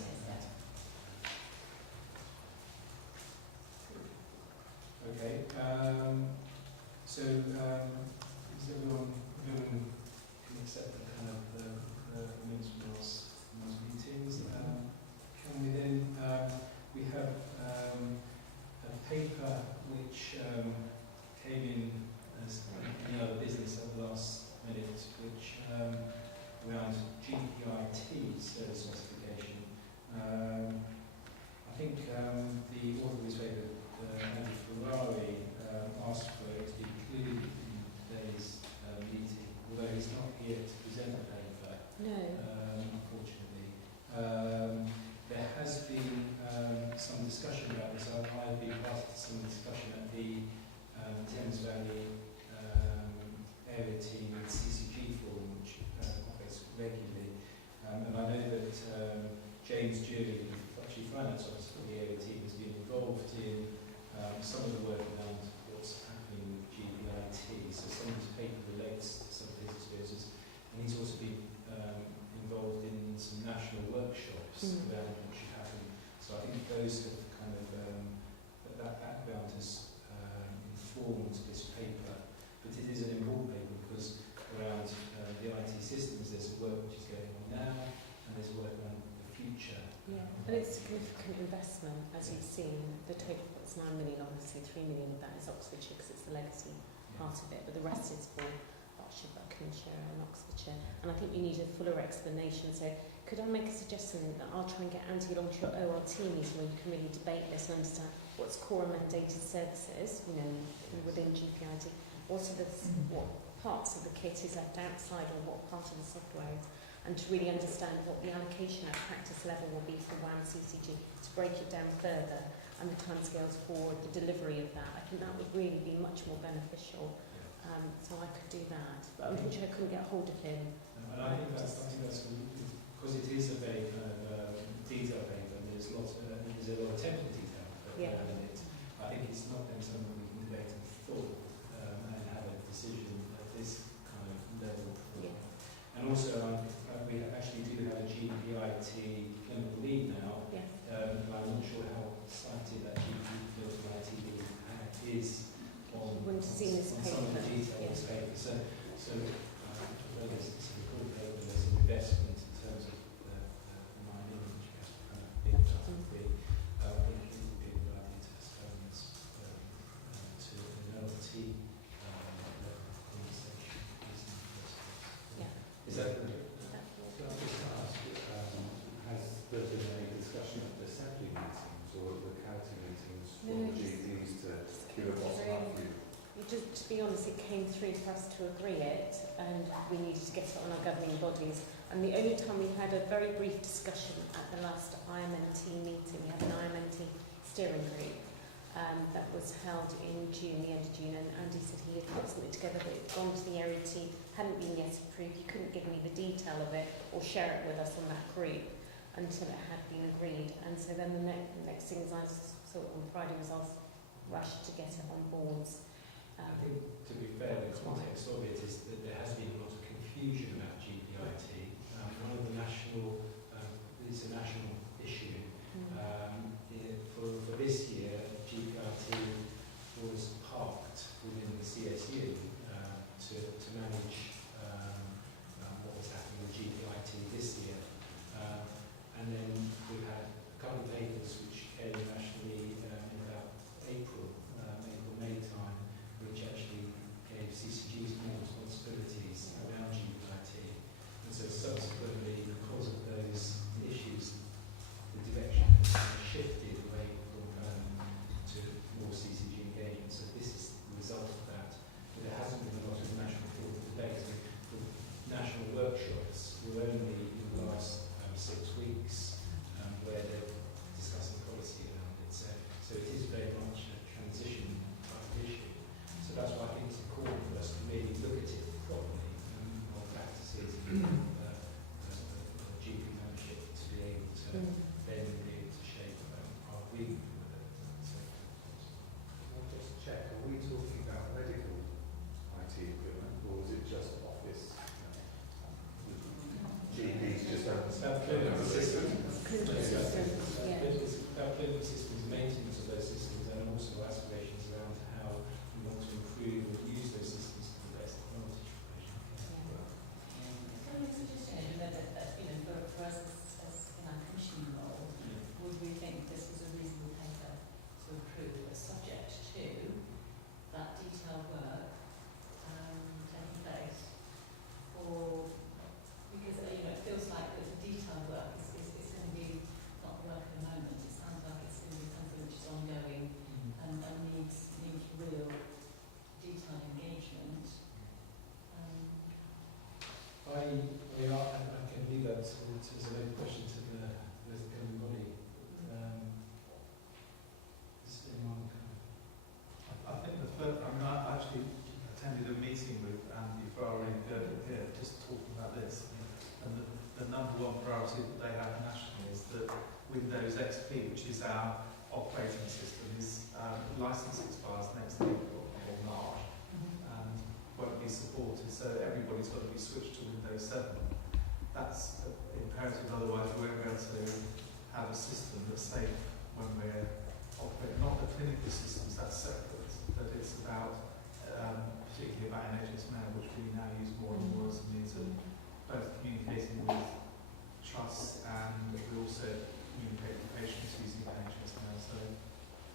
Okay, so is everyone can accept the kind of the minutes from those meetings? Can we then, we have a paper which came in as any other business at the last minute, which around GPIT service specification. I think the author of this paper, Andy Ferrari, asked for it to be included in today's meeting, although he's not here to present the paper, No. unfortunately. There has been some discussion about this. I've been part of some discussion at the Thames Valley area team and CCG forum, which operates regularly. And I know that James Julie, actually finance officer for the area team, has been involved in some of the work around what's happening with GBIT. So some of his paper relates to some of his experiences. And he's also been involved in some national workshops around what should happen. So I think those have kind of, that background has informed this paper. But it is an important paper because around the IT systems there's work which is going on now and there's work on the future. Yeah, and it's a significant investment, as you've seen. The total is 9 million, obviously 3 million of that is Oxfordshire because it's the legacy part of it, but the rest is for Berkshire, Buckinghamshire and Oxfordshire. And I think you need a fuller explanation. So could I make a suggestion that I'll try and get Andy along to your ORT meeting where you can really debate this and understand what's core and mandated services, you know, within GPIT. Also, what parts of the kit is left outside or what part of the software is, and to really understand what the allocation at practice level will be for WAM CCG, to break it down further, and the timescales for the delivery of that. I think that would really be much more beneficial. So I could do that, but unfortunately I couldn't get hold of him. And I think that's because it is a very kind of detailed paper, and there's a lot of technical detail in it. I think it's not then something we can debate in full and have a decision at this kind of level. Yeah. And also, we actually do have a GPIT clinical lead now. Yeah. I'm not sure how excited that GPIT lead is on seen this some of the paper. detail of this paper. So whether it's a cool paper, there's an investment in terms of the mining, which we have to kind of think about. I think it would be a good idea to postpone this to an LT conversation. Yeah. Is that Can I just ask, has there been any discussion at the assembly meetings or the county meetings for the GPs to give a bottom-up view? Just to be honest, it came through for us to agree it, and we needed to get it on our governing bodies. And the only time we had a very brief discussion at the last IMNT meeting, we had an IMNT steering group that was held in June, the end of June, and Andy said he had put something together but it had gone to the area team, hadn't been yet approved, he couldn't give me the detail of it or share it with us on that group until it had been agreed. And so then the next thing I saw on Friday was I was rushed to get it on boards. I think, to be fair, the context of it is that there has been a lot of confusion about GPIT. One of the national, it's a national issue. For this year, GPIT was parked within the CSU to manage what was happening with GPIT this year. And then we had a couple of papers which came nationally in about April, May time, which actually gave CCGs more responsibilities around GPIT. And so subsequently, because of then be able to shape our agreement with it. So, Can I just check, are we talking about medical IT equipment, or is it just office? GPs just don't. it's about clinical systems. Clinical systems, yeah. It's about clinical systems, maintenance of those systems, and also aspirations around how we want to improve and use those systems to the best advantage for patients. Can I suggest, for us as in our commissioning role, would we think this was a reasonable paper to approve, subject to that detailed work taking place? Or, because it feels like that the detailed work is going to be not the work at the moment. It sounds like it's going to be something which is ongoing and needs real detailed engagement. I can leave that as a late question to the governing body. Is anyone I think the first, I actually attended a meeting with Andy Farrar in Gerber here, just talking about this. And the number one priority that they have nationally is that Windows XP, which is our operating system, is license expires next April or March and won't be supported. So everybody's got to be switched to Windows 7. That's imperative, otherwise we won't be able to have a system that's safe when we're operating. Not the clinical systems, that's separate, but it's about, particularly about NHS Mail, which we now use more and more as a means of both communicating with trusts and we also communicate with patients using NHS Mail. So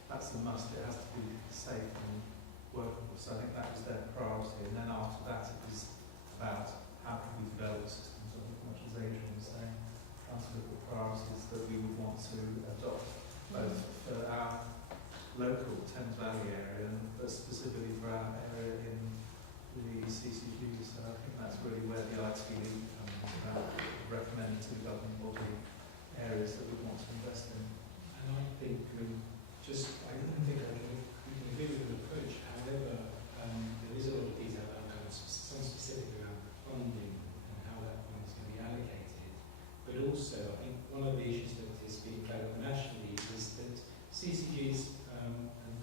that's a must. It has to be safe and workable. So I think that was their priority. And then after that, it was about how can we develop systems. I think much as Adrian was saying, trying to look at priorities that we would want to adopt, both for our local Thames Valley area and but specifically for our area in the CCG. So I think that's really where the IT lead comes in, about recommending to the governing body areas that we want to invest in. And I think I can agree with the approach. However, there is a lot of detail around some specific around funding and how that fund is going to be allocated. But also, I think one of the issues that is being flagged nationally is that CCGs and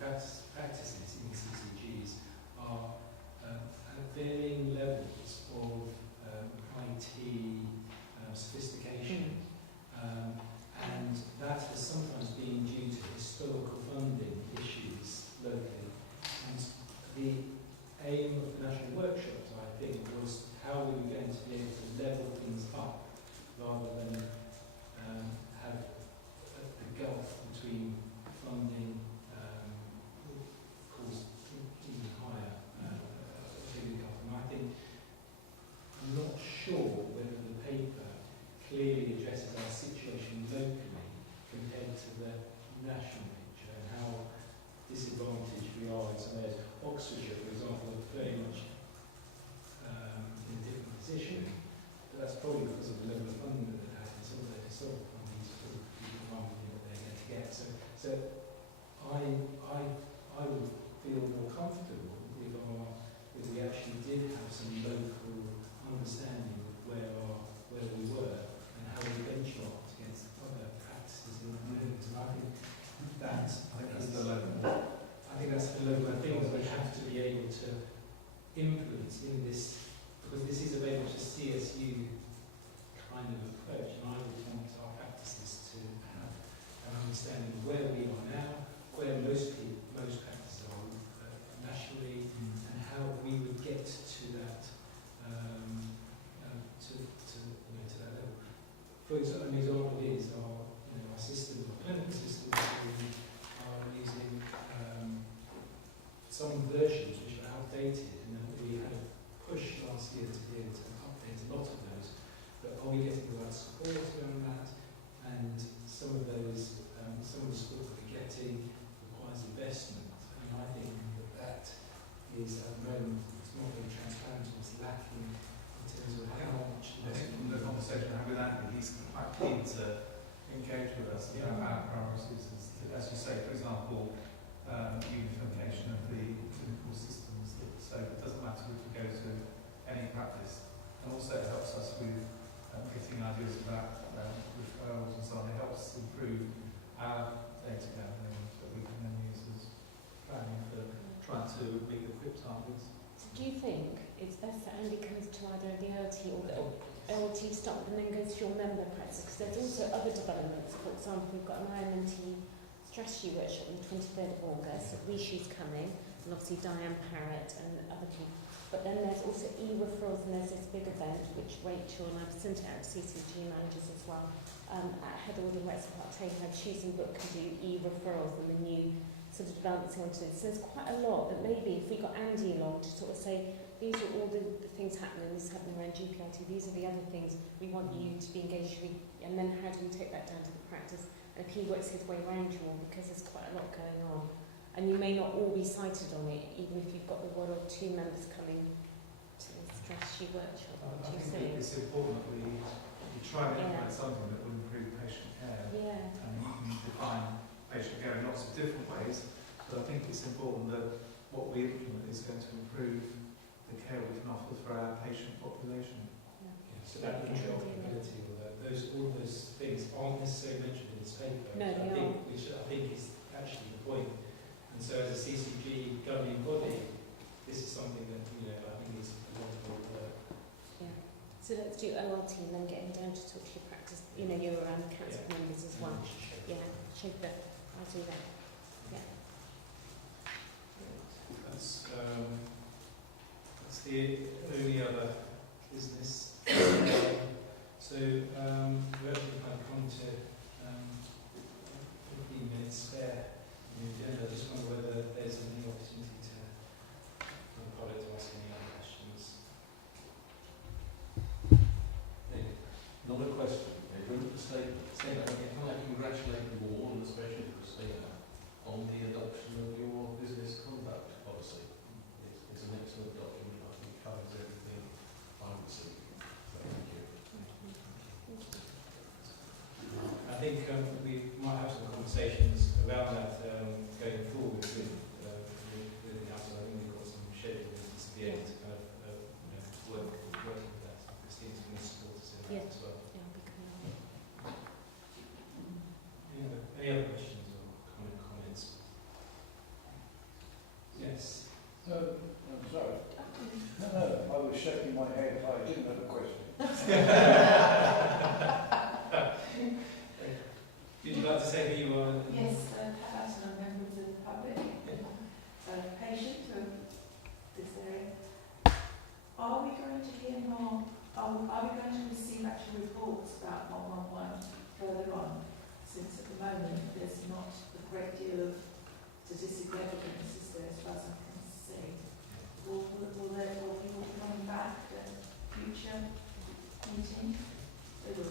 practices in CCGs are at varying levels of IT sophistication. And that has sometimes been due to historical funding issues locally. And the aim of the national workshops, I think, was how we were going to be able to level things up rather than have a gulf between funding cause even higher figure gulf. And I think, I'm not sure whether the paper clearly addresses our situation locally compared to the national picture and how disadvantaged we are in some areas. Oxfordshire, for example, are very much in a different position, but that's probably because of the level of funding that they have and some of their historical funding is for people funding that they're going to get. So I would feel more comfortable if we actually did have some local understanding of where we were and how we benchmarked against other practices in the moment. And I think that's the level. I think that's the level of things we have to be able to influence in this, because this is a very much a CSU kind of approach, and I would want our practices to have an understanding of where we are now, where most practices are nationally, and how we would get to that to that level. For example, an example is our system, our clinical system. We are using some versions which are outdated, and we had a push last year to be able to update a lot of those. But are we getting the right support around that? And some of those, some of the support that we're getting requires investment. And I think that is at the moment it's not very transparent. It's lacking in terms of how much. I think from the conversation I had with Andy, he's quite keen to engage with us about our priorities. As you say, for example, unification of the clinical systems. So it doesn't matter if we go to any practice. And also it helps us with getting ideas about referrals and so on. It helps Do you think it's best that Andy comes to either the LT or the LT start and then goes to your member practice? Because there's also other developments. For example, we've got an IMT strategy workshop on the 23rd of August. Rishi's coming, and obviously Diane Parrott and other people. But then there's also e-referrals, and there's this big event which Rachel and I've sent out to CCG managers as well at Heatherwood and Wexford Park Takeover. Choosing Book can do e-referrals and the new sort of developments they want to do. So there's quite a lot that maybe if we got Andy along to sort of say, these are all the things happening, this is happening around GPIT, these are the other things we want you to be engaged with, and then how do we take that down to the practice? And if he works his way around you all, because there's quite a lot going on. And you may not all be cited on it, even if you've got the one or two members coming to the strategy workshop. What do I you think think? it's important that we try and implement something that will improve patient care. Yeah. And you can define patient care in lots of different ways, but I think it's important that what we implement is going to improve the care we can offer for our patient population. Yeah, so that interoperability, all those things aren't necessarily mentioned in this paper. No, they aren't. Which I think is actually the point. And so as a CCG governing body, this is something that, I think is a wonderful Yeah. So let's do OLT and then get him down to talk to your practice, your council members as well. Yeah, shape that. I'll do that. Yeah. That's the only other business. So we're actually kind of come to 15 minutes spare in the agenda. I just wonder whether there's any opportunity for the public to ask any other questions. Not a question, a statement. Can I congratulate you all, and especially Christina, on the adoption of your business conduct policy. It's an excellent document. I think it covers everything I would see. So thank you. I think we might have some conversations around that going forward with the council. I think we've got some scheduled meetings to be able to kind of work with that. Christine's going to support us in that as well. Any other questions or comments? Yes. No, I'm sorry. No, I was shaking my head. I didn't have a question. Did you like to say who you are? Yes, perhaps I'm a member of the public, patient of this area. Are we going to hear more, are we going to receive actual reports about 111 further on? Since at the moment there's not a great deal of statistical evidence, is there, as far as I can see. Will people come back at future meetings? They will.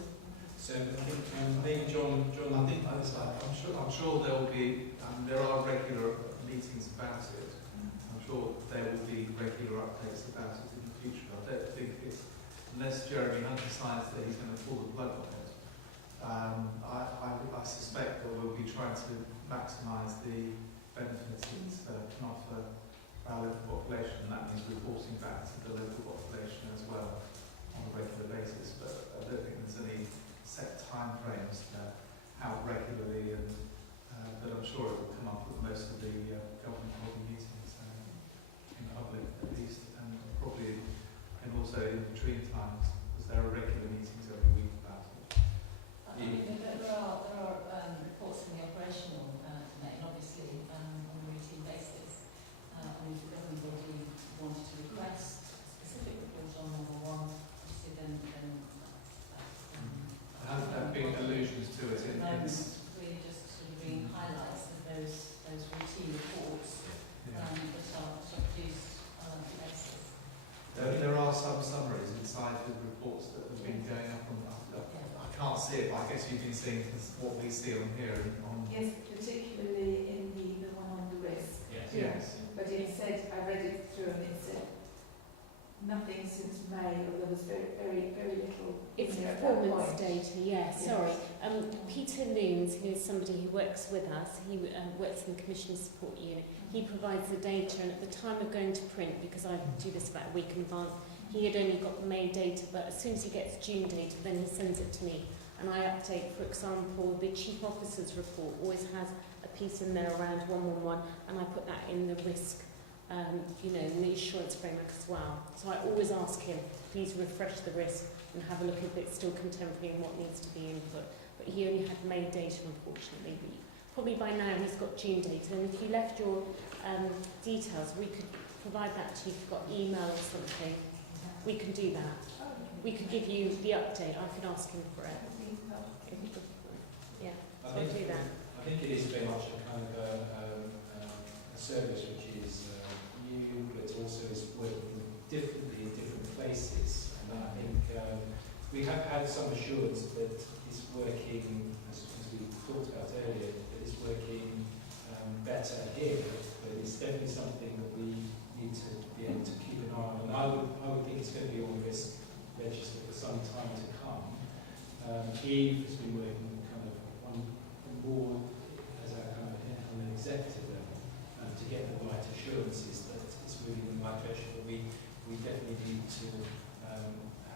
So I think John. I think that's like, I'm sure there will be. There are regular meetings about it. I'm sure there will be regular updates about it in the future. I don't think it's, unless Jeremy Hunt decides that he's going to pull the plug on it. I suspect that we'll be trying to maximise the benefits it can offer our local population, and that means reporting back to the local population as well on a regular basis. But I don't think there's any set time frames out regularly, and but I'm sure it will come up at most of the government body meetings in public at least, and probably and also in between times, because there are regular meetings every week about it. I mean, there are reports from the operational domain, obviously, on a routine basis. And if the governing body wanted to request a specific report on number one, obviously then Has there been allusions to it in really just sort of being highlights of those routine reports that are produced on a monthly basis. There are some summaries inside the reports that have been going up on that. I can't see it, but I guess you've been seeing what we see on here. Yes, particularly in the one on the risk. Yes. But it said, I read it through and it said nothing since May, or there was very little. It's in there at that performance point. data, sorry. Peter Loons, who is somebody who works with us, he works in the Commissioner Support Unit, he provides the data, and at the time of going to print, because I do this about a week in advance, he had only got the May data, but as soon as he gets June data, then he sends it to me. And I update, for example, the Chief Officer's report always has a piece in there around 111, and I put that in the risk you know, in the insurance framework as well. So I always ask him, please refresh the risk and have a look if it's still contemporary and what needs to be input. But he only had May data, unfortunately. But probably by now he's got June data. And if you left your details, we could provide that to you if you've got email or something. We can do that. We could give you the update. I could ask him for it. Yeah, so I'll do that. I think it is very much a kind of a service which is new, but also is working differently in different places. And I think we have had some assurance that it's working, as we talked about earlier, that it's working better here, but it's definitely something that we need to be able to keep an eye on. And I would think it's going to be on the risk register for some time to come. Eve has been working kind of on board as a kind of on an executive level to get the right assurances that it's moving in the right direction. But we definitely need to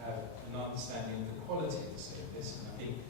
have an understanding of the quality of the service. And I think